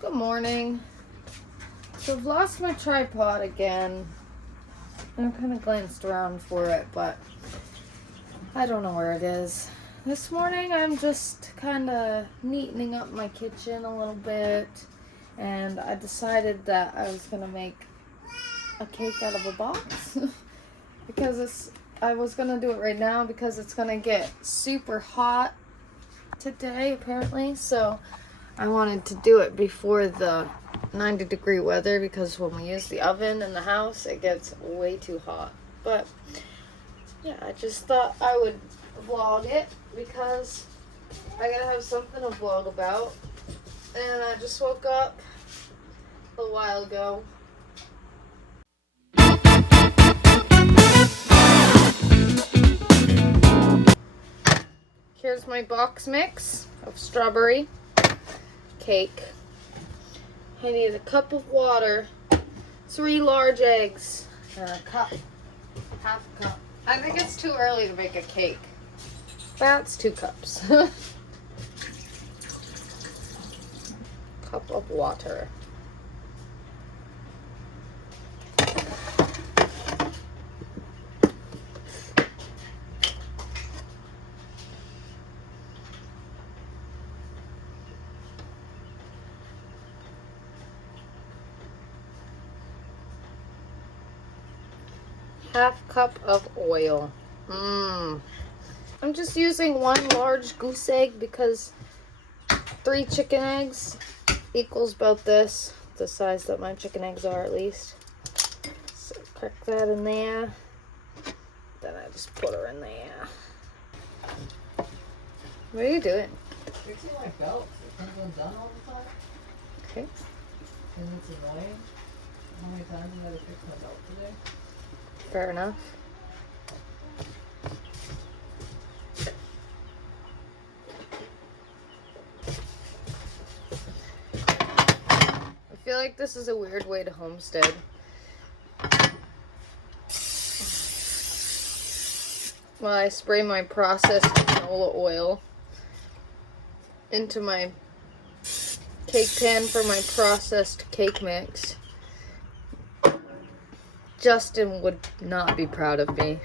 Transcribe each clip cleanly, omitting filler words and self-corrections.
Good morning. So I've lost my tripod again. I kind of glanced around for it, but I don't know where it is. This morning I'm just kind of neatening up my kitchen a little bit, and I decided that I was going to make a cake out of a box because I was going to do it right now because it's going to get super hot today apparently, so I wanted to do it before the 90-degree weather because when we use the oven in the house, it gets way too hot. But yeah, I just thought I would vlog it because I gotta have something to vlog about. And I just woke up a while ago. Here's my box mix of strawberry cake. I need a cup of water, 3 large eggs, and a cup, half a cup. I think it's too early to make a cake. That's 2 cups. Cup of water. Half cup of oil. I'm just using 1 large goose egg because 3 chicken eggs equals about this, the size that my chicken eggs are at least. So crack that in there. Then I just put her in there. What are you doing? Fixing my belt. It comes undone all the time. Okay. And it's annoying. How many times did I have to fix my belt today? Fair enough. I feel like this is a weird way to homestead. Well, I spray my processed canola oil into my cake pan for my processed cake mix. Justin would not be proud of me.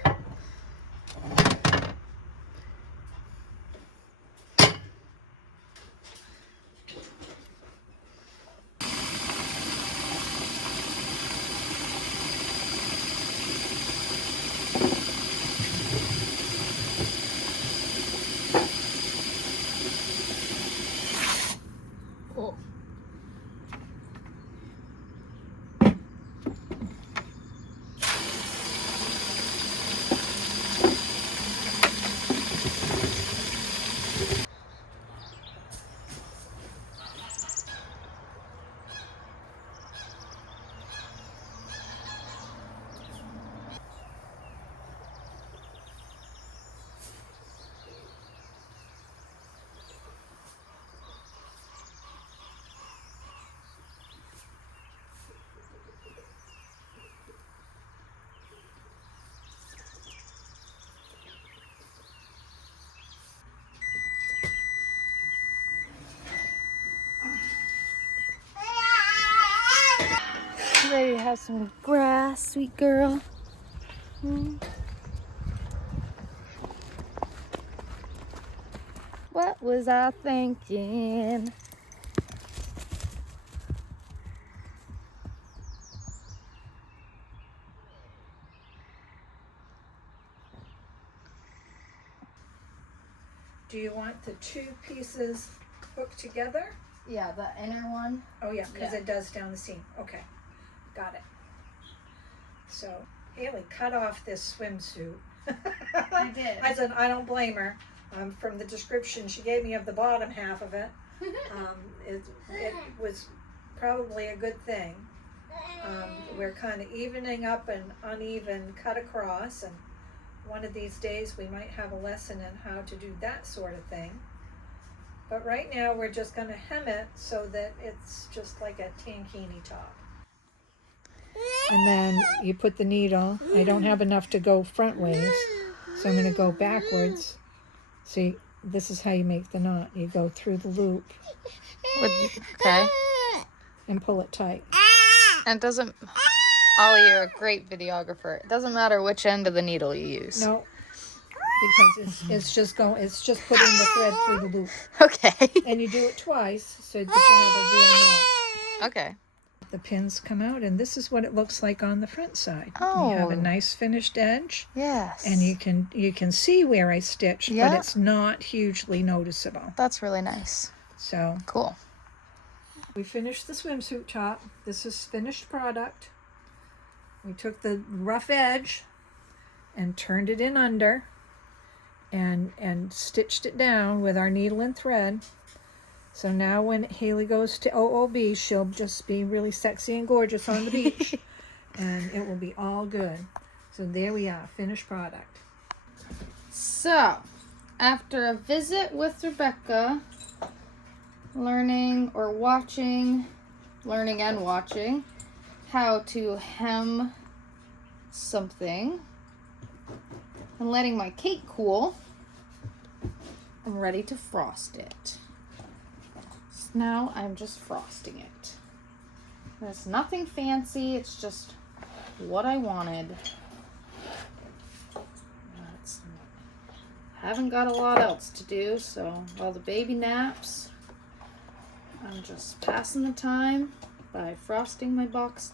Oh. Ready to have some grass, sweet girl. What was I thinking? Do you want the 2 pieces hooked together? Yeah, the inner one. Oh yeah, because Yeah. it does down the seam. Okay, got it. So Haley cut off this swimsuit. I did. I said I don't blame her. From the description she gave me of the bottom half of it, it was probably a good thing. We're kind of evening up an uneven cut across, and one of these days we might have a lesson in how to do that sort of thing. But right now we're just going to hem it so that it's just like a tankini top. And then you put the needle. I don't have enough to go front ways, so I'm going to go backwards. See, this is how you make the knot. You go through the loop. Okay. and pull it tight. And it doesn't... Ollie, you're a great videographer. It doesn't matter which end of the needle you use. No, because it's just putting the thread through the loop. Okay. And you do it twice so that you have a real knot. Okay. The pins come out, and this is what it looks like on the front side. Oh. You have a nice finished edge. Yes. And you can see where I stitched, Yeah. but it's not hugely noticeable. That's really nice. So Cool. we finished the swimsuit top. This is finished product. We took the rough edge and turned it in under and stitched it down with our needle and thread. So now when Haley goes to OOB, she'll just be really sexy and gorgeous on the beach. And it will be all good. So there we are, finished product. So, after a visit with Rebecca, learning and watching how to hem something and letting my cake cool, I'm ready to frost it. So now I'm just frosting it. There's nothing fancy, it's just what I wanted. Haven't got a lot else to do, so while the baby naps, I'm just passing the time by frosting my box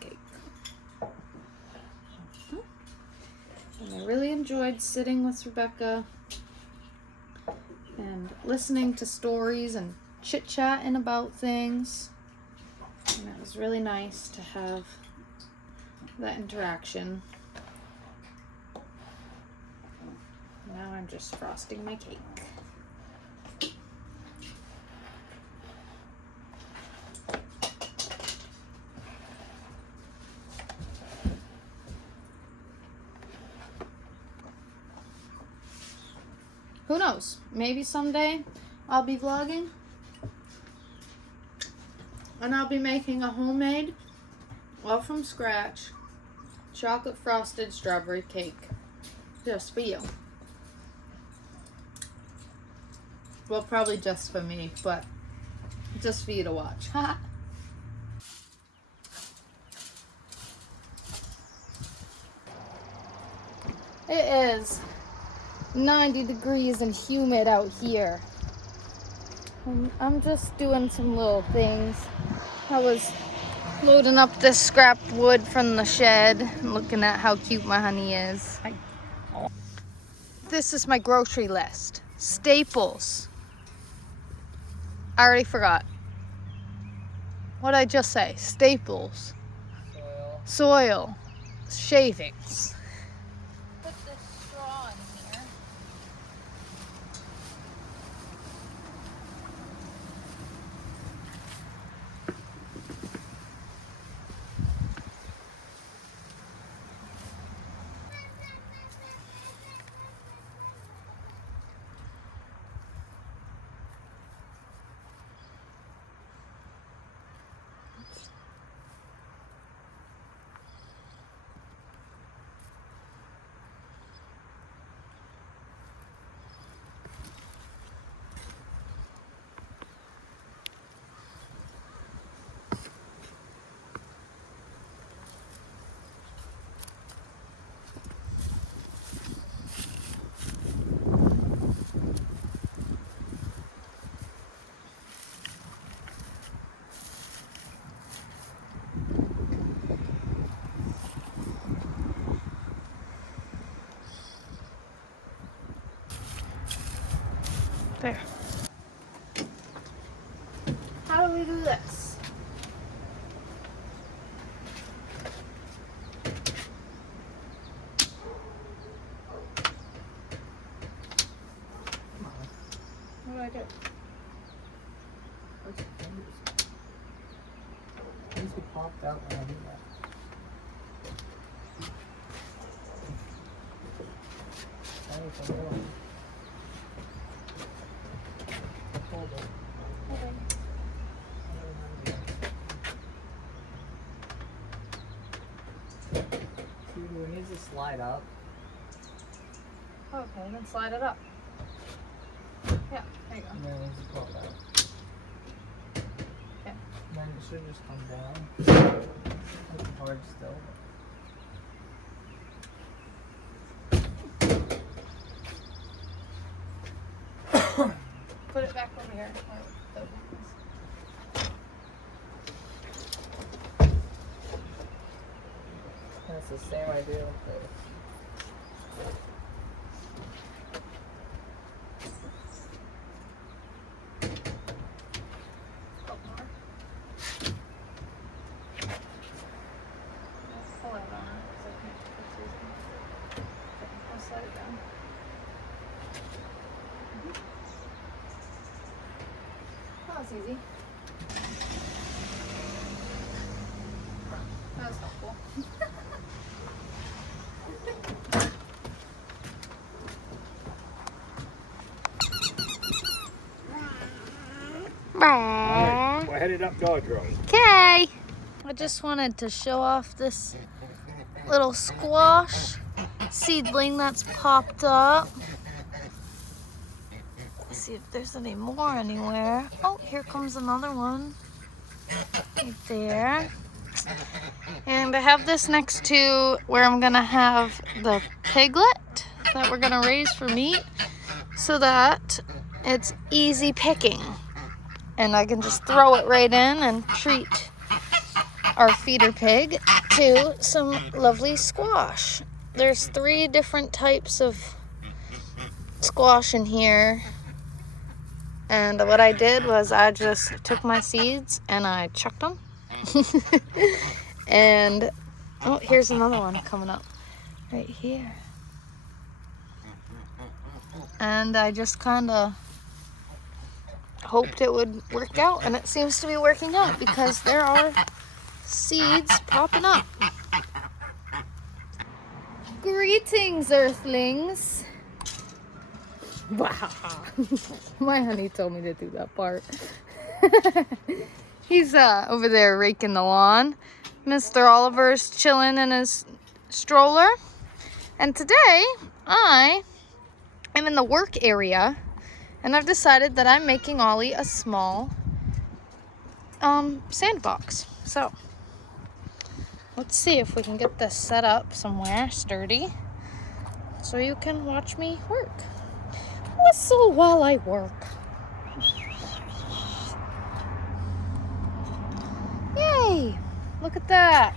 cake. And I really enjoyed sitting with Rebecca and listening to stories and chit-chatting about things. And it was really nice to have that interaction. Now I'm just frosting my cake. Who knows? Maybe someday I'll be vlogging and I'll be making a homemade, all from scratch, chocolate frosted strawberry cake just for you. Well, probably just for me, but just for you to watch. It is 90 degrees and humid out here. I'm just doing some little things. I was loading up this scrap wood from the shed and looking at how cute my honey is. This is my grocery list. Staples. I already forgot. What did I just say? Staples. Soil. Shavings. Put this straw in here. There. How do we do this? What do I do? These get popped out when I do that. That was a little. Hold it. See, we need to slide up. Okay, then slide it up. Yeah, there you go. And then we just pull it out. Okay. It should just come down. It's hard still. Put it back over here. That's the same idea with this. Pull it on it because I can't put it. I'll slide it down. That was easy. That was helpful. Alright, we're headed up Dodge Road. Okay. I just wanted to show off this little squash seedling that's popped up. Let's see if there's any more anywhere. Oh, here comes another one. Right there. And I have this next to where I'm gonna have the piglet that we're gonna raise for meat so that it's easy picking. And I can just throw it right in and treat our feeder pig to some lovely squash. There's 3 different types of squash in here. And what I did was I just took my seeds and I chucked them. And, oh, here's another one coming up right here. And I just kind of hoped it would work out, and it seems to be working out because there are seeds popping up. Greetings, earthlings. Wow. My honey told me to do that part. He's over there raking the lawn. Mr. Oliver's chilling in his stroller. And today I am in the work area. And I've decided that I'm making Ollie a small sandbox. So let's see if we can get this set up somewhere sturdy so you can watch me work. Whistle while I work. Yay! Look at that.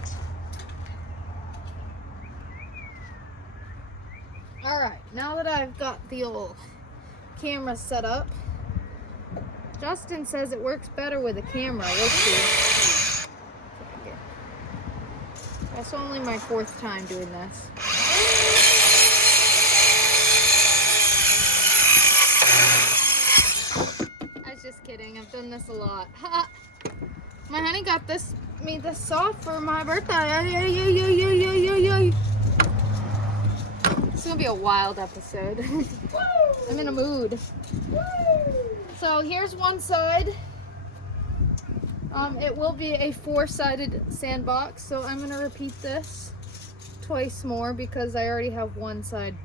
All right, now that I've got the old camera set up, Justin says it works better with a camera. We'll see. That's only my 4th time doing this. I was just kidding. I've done this a lot. My honey got made this soft for my birthday. It's gonna be a wild episode. I'm in a mood. So here's one side. It will be a 4-sided sandbox, so I'm gonna repeat this twice more because I already have one side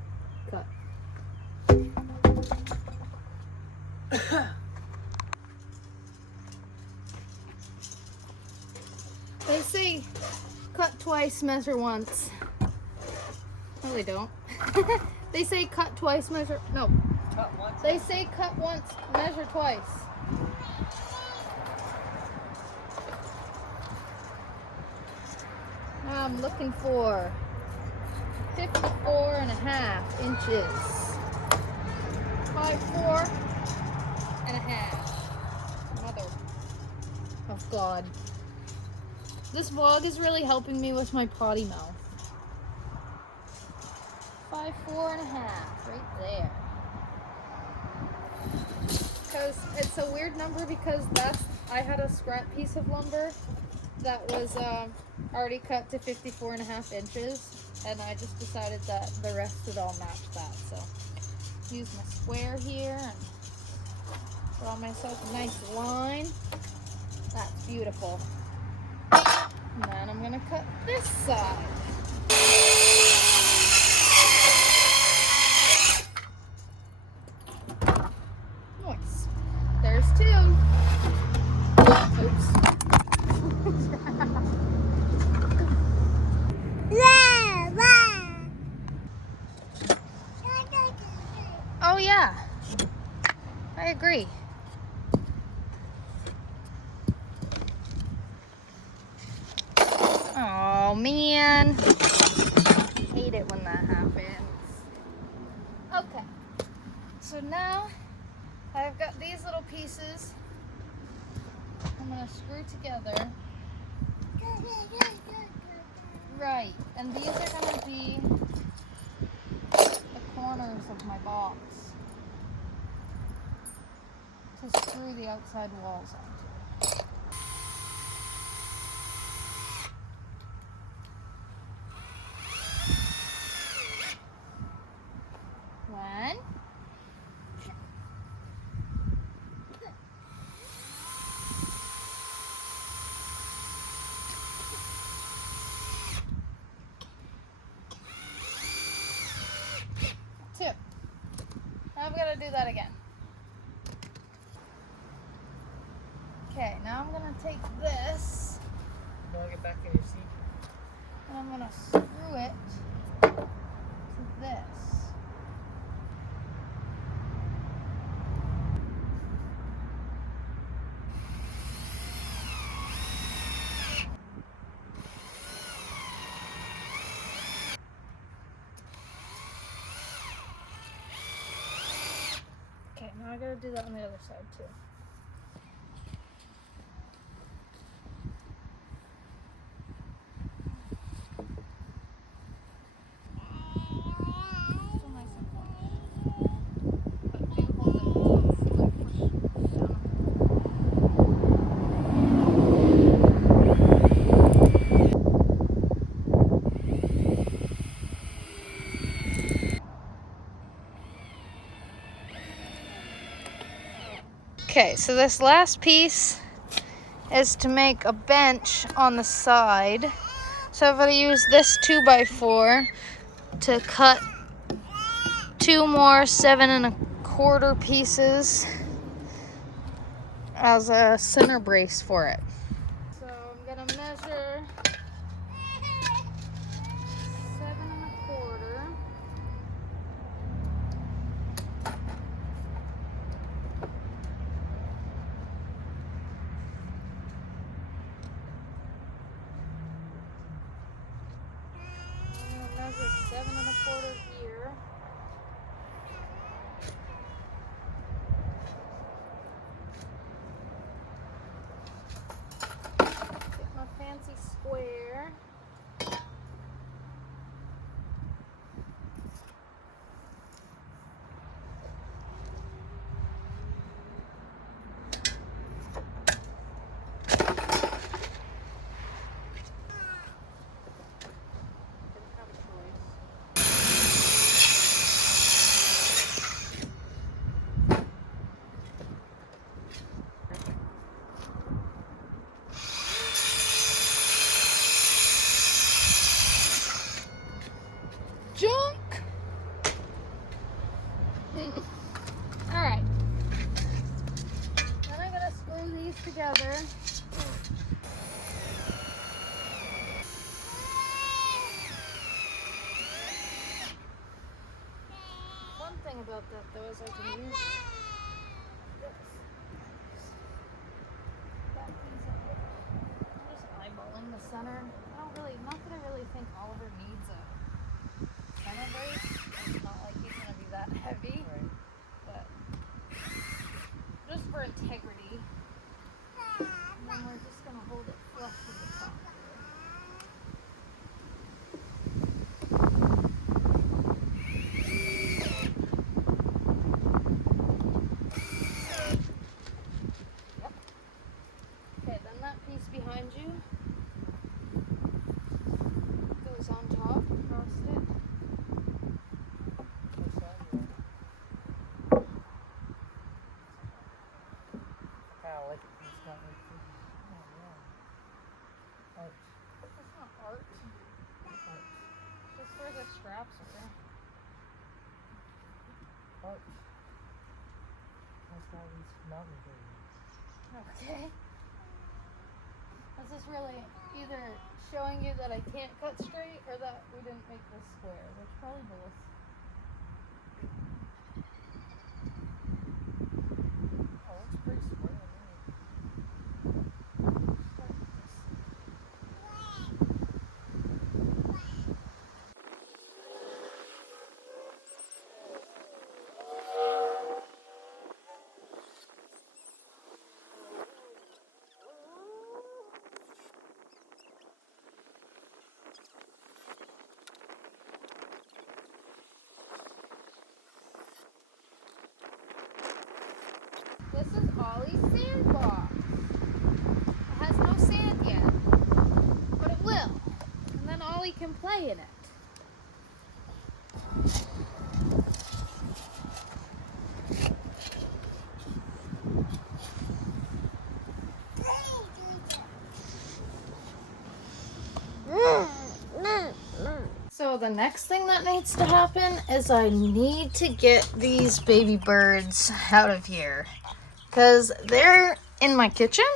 cut. They say cut twice, measure once. No, they don't. They say cut twice, measure... No. Cut once. They say cut once, measure twice. I'm looking for 54.5 inches. 54.5. Mother of God. This vlog is really helping me with my potty mouth. 54.5, right there. Because it's a weird number because I had a scrap piece of lumber that was already cut to 54.5 inches, and I just decided that the rest would all match that. So use my square here and draw myself a nice line. That's beautiful. And then I'm gonna cut this side. Nice. There's 2. Oops. So now I've got these little pieces I'm going to screw together. Right, and these are going to be the corners of my box to screw the outside walls onto. One. Two. Now I've got to do that again. Okay, now I'm going to take this Wanna get back in your seat? and I'm going to screw it to this. Okay, now I gotta do that on the other side too. Still nice and flush. But do hold it until it's like pushed down. Okay, so this last piece is to make a bench on the side. So I'm going to use this 2x4 to cut 2 more 7 1/4 pieces as a center brace for it. So I'm going to measure 7 1/4. Measure 7 1/4 here. Get my fancy square. Didn't have a choice. Junk! Alright. Then I'm gonna screw these together. One thing about that though is I can use this. That piece up there. I'm just eyeballing the center. Not that I really think Oliver needs a center brace. It's not like he's gonna be that heavy, Right. but just for integrity. And then we're just gonna hold it flush with the top. Yep. Okay, then that piece behind you goes on top across it. Which side you on? Kinda like it's not like this. Oh, yeah. Arch. That's not art. Arch. Just where the straps are. Arch. That's all these mountain things. Okay. This is really either showing you that I can't cut straight or that we didn't make this square, which probably both. Oh, that's pretty square. in it. So the next thing that needs to happen is I need to get these baby birds out of here because they're in my kitchen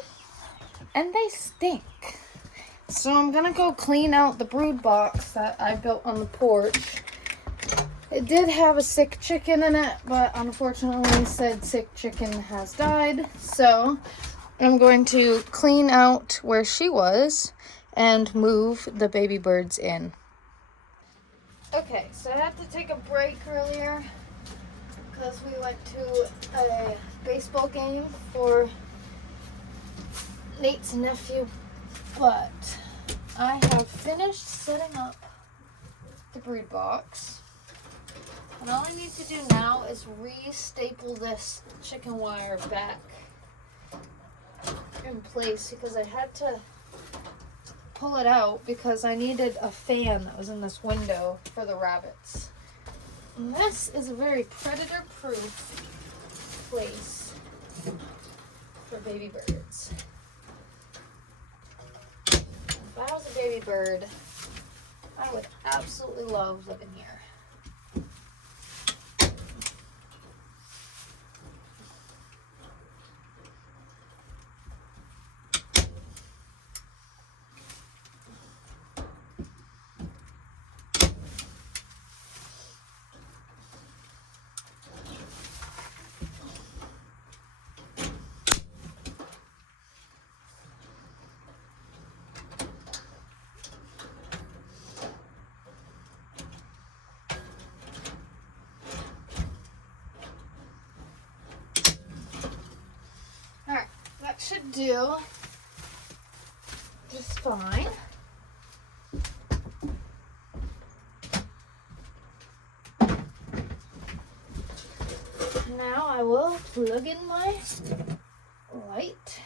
and they stink. So I'm gonna go clean out the brood box that I built on the porch. It did have a sick chicken in it, but unfortunately said sick chicken has died. So I'm going to clean out where she was and move the baby birds in. Okay, so I had to take a break earlier because we went to a baseball game for Nate's nephew, but I have finished setting up the brood box. And all I need to do now is re-staple this chicken wire back in place because I had to pull it out because I needed a fan that was in this window for the rabbits. And this is a very predator-proof place for baby birds. If I was a baby bird, I would absolutely love living here. Alright, that should do just fine. Now I will plug in my light.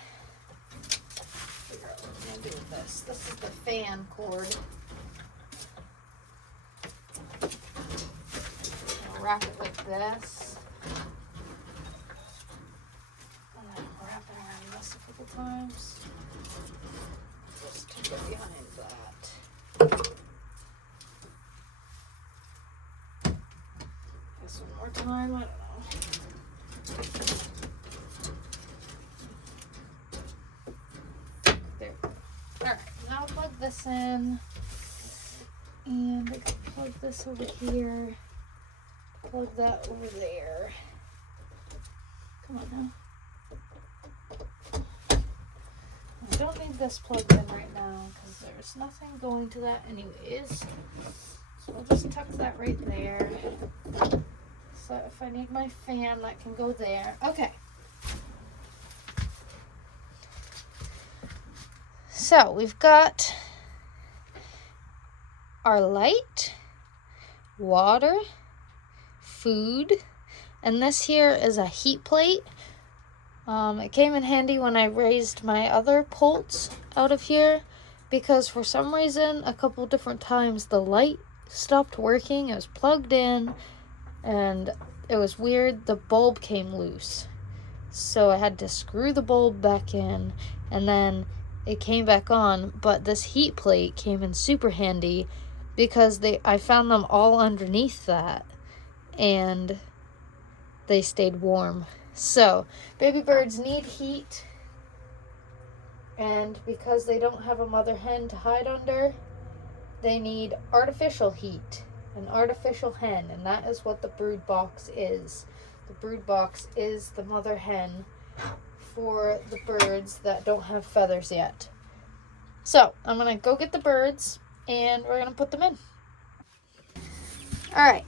Figure out what I'm gonna do with this. This is the fan cord. I'll wrap it like this. And then wrap it around this a couple times. Just to get behind that. This one more time, I don't know. There. Alright, now plug this in. And I can plug this over here. Plug that over there. Come on now. I don't need this plugged in right now because there's nothing going to that anyways. So I'll just tuck that right there. So if I need my fan, that can go there. Okay. So we've got our light, water, food, and this here is a heat plate. It came in handy when I raised my other poults out of here because for some reason a couple different times the light stopped working. It was plugged in and it was weird. The bulb came loose. So I had to screw the bulb back in and then it came back on, but this heat plate came in super handy because I found them all underneath that and they stayed warm. So, baby birds need heat, and because they don't have a mother hen to hide under, they need artificial heat, an artificial hen, and that is what the brood box is. The brood box is the mother hen for the birds that don't have feathers yet. So, I'm going to go get the birds, and we're going to put them in. Alright.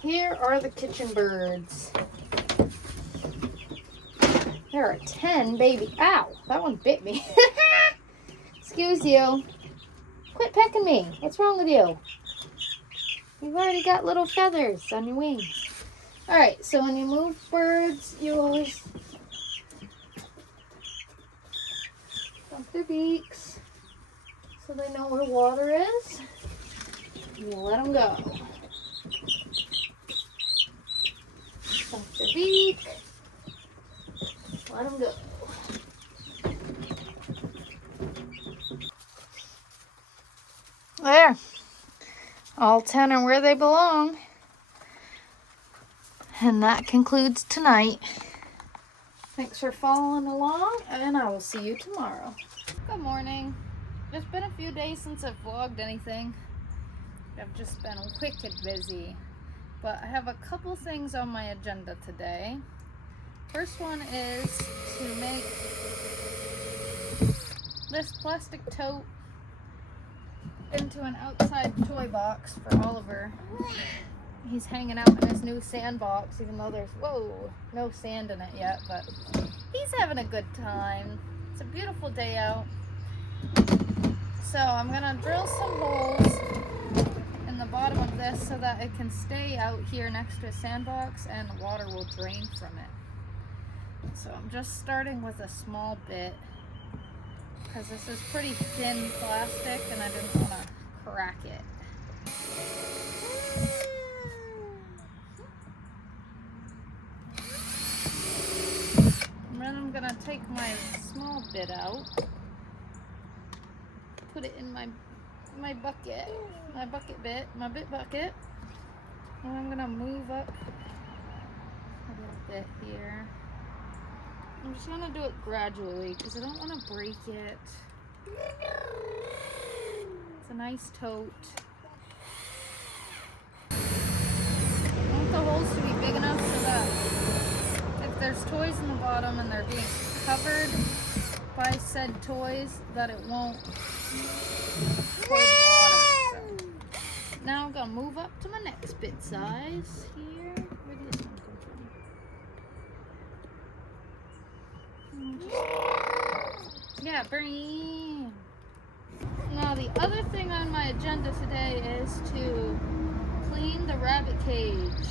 Here are the kitchen birds. There are 10 baby. Ow! That one bit me. Excuse you. Quit pecking me. What's wrong with you? You've already got little feathers on your wings. Alright, so when you move birds, you always bump their beaks so they know where water is. We'll let them go. Stop their beak. Let them go. There. All 10 are where they belong. And that concludes tonight. Thanks for following along, and I will see you tomorrow. Good morning. It's been a few days since I've vlogged anything. I've just been wicked busy. But I have a couple things on my agenda today. First one is to make this plastic tote into an outside toy box for Oliver. He's hanging out in his new sandbox, even though there's, no sand in it yet, but he's having a good time. It's a beautiful day out. So I'm gonna drill some holes in the bottom of this so that it can stay out here next to a sandbox and the water will drain from it. So I'm just starting with a small bit because this is pretty thin plastic and I didn't want to crack it. And then I'm gonna take my small bit out, put it in my bucket, my bit bucket, and I'm gonna move up a little bit here. I'm just gonna do it gradually because I don't want to break it. It's a nice tote. I want the holes to be big enough so that if there's toys in the bottom and they're being covered by said toys, that it won't hold water. So now I'm gonna move up to my next bit size here. Where did this one come from? Yeah, Bernie. Now the other thing on my agenda today is to clean the rabbit cage.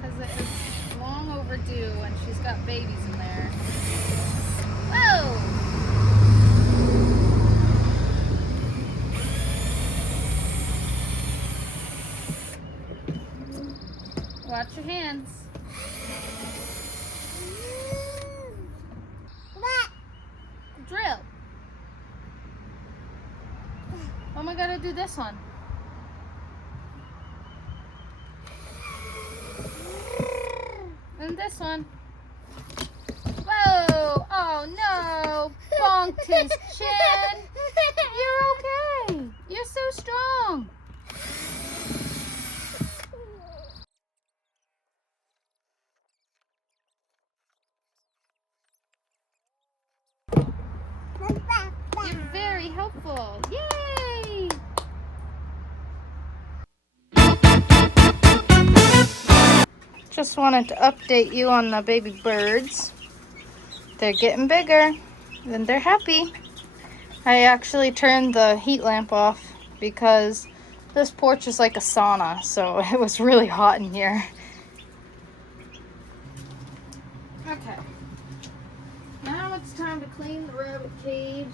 Because it is long overdue and she's got babies in there. Whoa! Watch your hands. Drill. Oh, am I gonna do this one? And this one. Whoa! Oh no! Bonked his chin. You're okay. You're so strong. You're very helpful. Yay! Just wanted to update you on the baby birds. They're getting bigger and they're happy. I actually turned the heat lamp off because this porch is like a sauna, so it was really hot in here. Okay. Now it's time to clean the rabbit cage.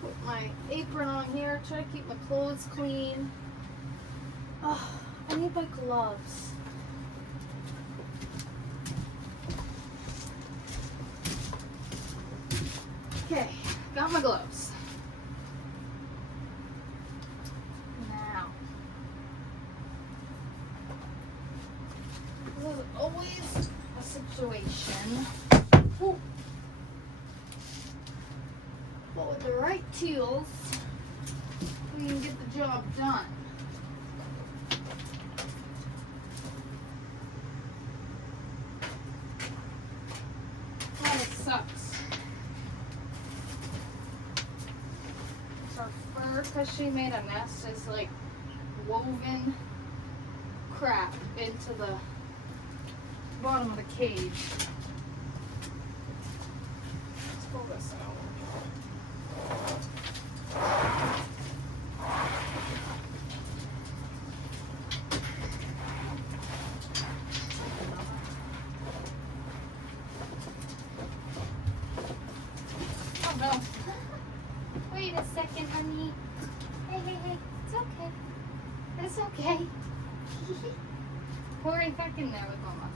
Put my apron on here, try to keep my clothes clean. Oh, I need my gloves. Okay, got my gloves. Now, this is always a situation. Ooh. But with the right tools, we can get the job done. Kind of sucks. Her fur, because she made a nest, is like woven crap into the bottom of the cage. Let's pull this out. It's okay. Go right back in there with Mama.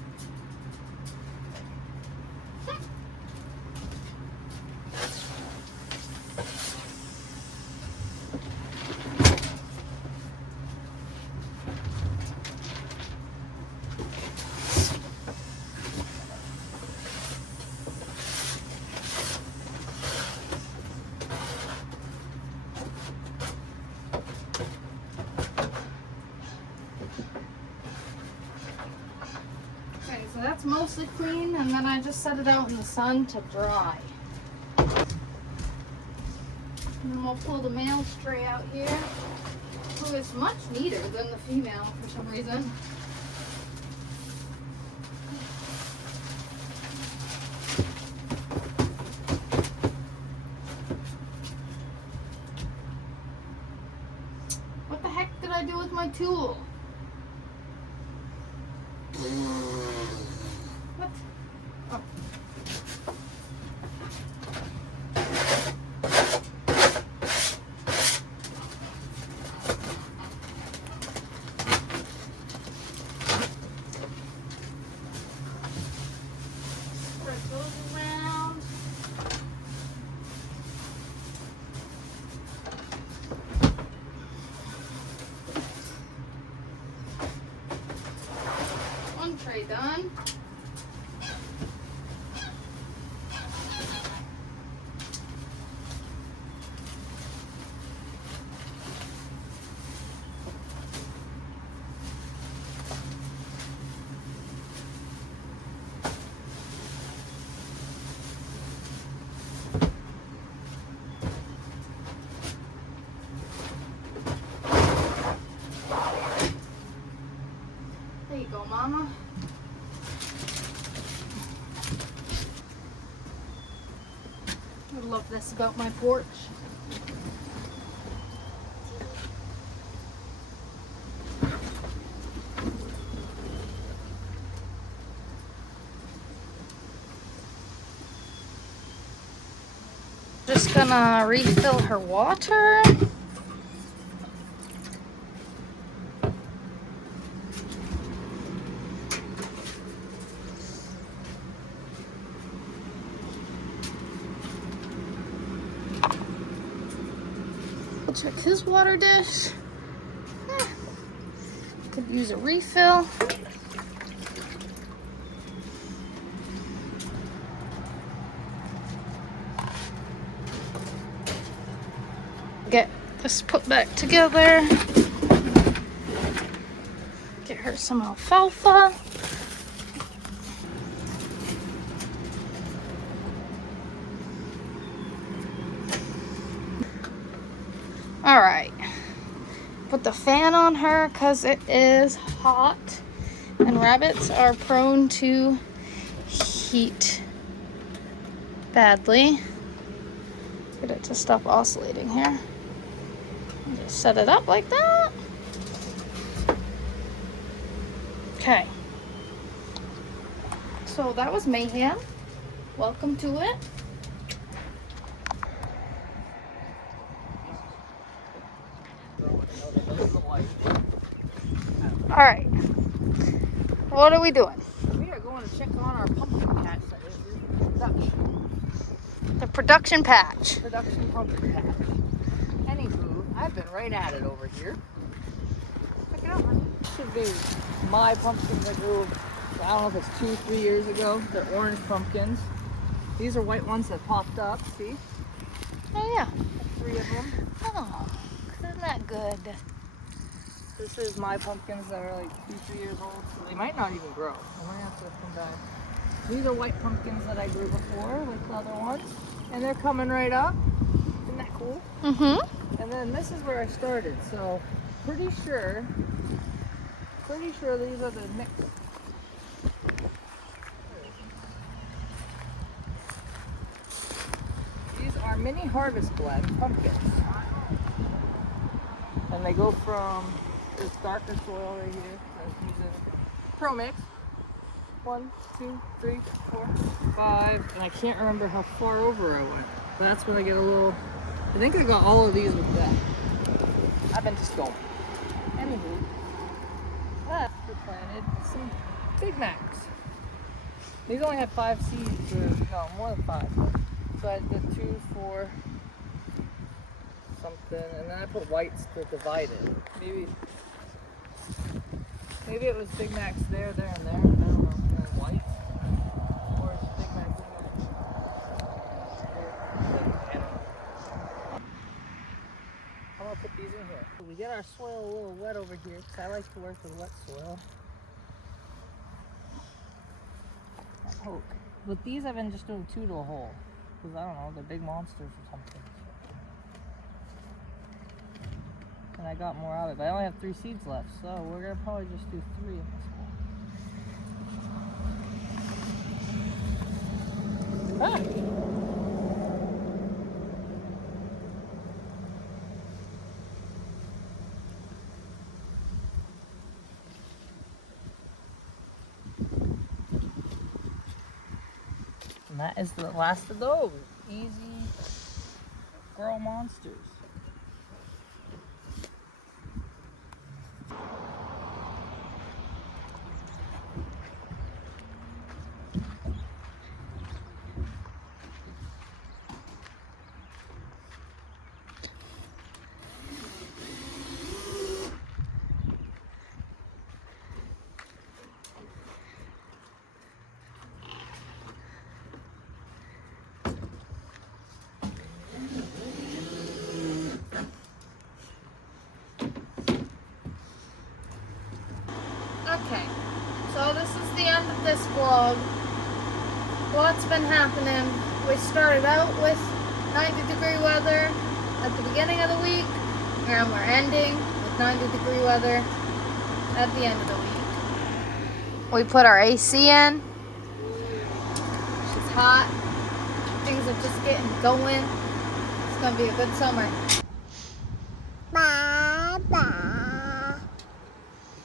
Okay, so that's mostly clean, and then I just set it out in the sun to dry. And then we'll pull the male stray out here, who is much neater than the female for some reason. What the heck did I do with my tool? What? Oh. Spread those around. One tray done. There you go, Mama. I love this about my porch. Just gonna refill her water. Check his water dish. Could use a refill. Get this put back together. Get her some alfalfa. All right, put the fan on her because it is hot and rabbits are prone to heat badly. Get it to stop oscillating here. Just set it up like that. Okay. So that was mayhem. Welcome to it. All right, what are we doing? We are going to check on our pumpkin patch that is production. The production patch. Production pumpkin patch. Anywho, I've been right at it over here. Check it out, honey. Should be my pumpkins I grew, I don't know if it's 2-3 years ago. They're orange pumpkins. These are white ones that popped up, see? Oh yeah. 3 of them. Oh, isn't that good? This is my pumpkins that are like 2-3 years old, so they might not even grow. I might have to come back. These are white pumpkins that I grew before with the other ones, and they're coming right up. Isn't that cool? Mm-hmm. And then this is where I started, so pretty sure these are the next. These are mini harvest blend pumpkins, and they go from this darker soil right here. I'm using Pro Mix. 1, 2, 3, 4, 5, and I can't remember how far over I went. But that's when I get a little. I think I got all of these with that. I've been to Skull. Anywho, last we planted some Big Macs. These only had 5 seeds, or no, more than 5. So I did 2, 4, something, and then I put whites to divide it. Maybe it was Big Macs there, and there. I don't know. And white, or it's Big Macs in there. I'm gonna put these in here. We get our soil a little wet over here because I like to work with wet soil. I hope. With these, I've been just doing 2 to a hole because I don't know, they're big monsters or something. And I got more out of it, but I only have 3 seeds left, so we're gonna probably just do 3 in this hole. Ah! And that is the last of those easy grow monsters. Okay, so this is the end of this vlog. What's been happening? We started out with 90-degree weather at the beginning of the week, and we're ending with 90-degree weather at the end of the week. We put our AC in. It's hot. Things are just getting going. It's gonna be a good summer. Bye bye.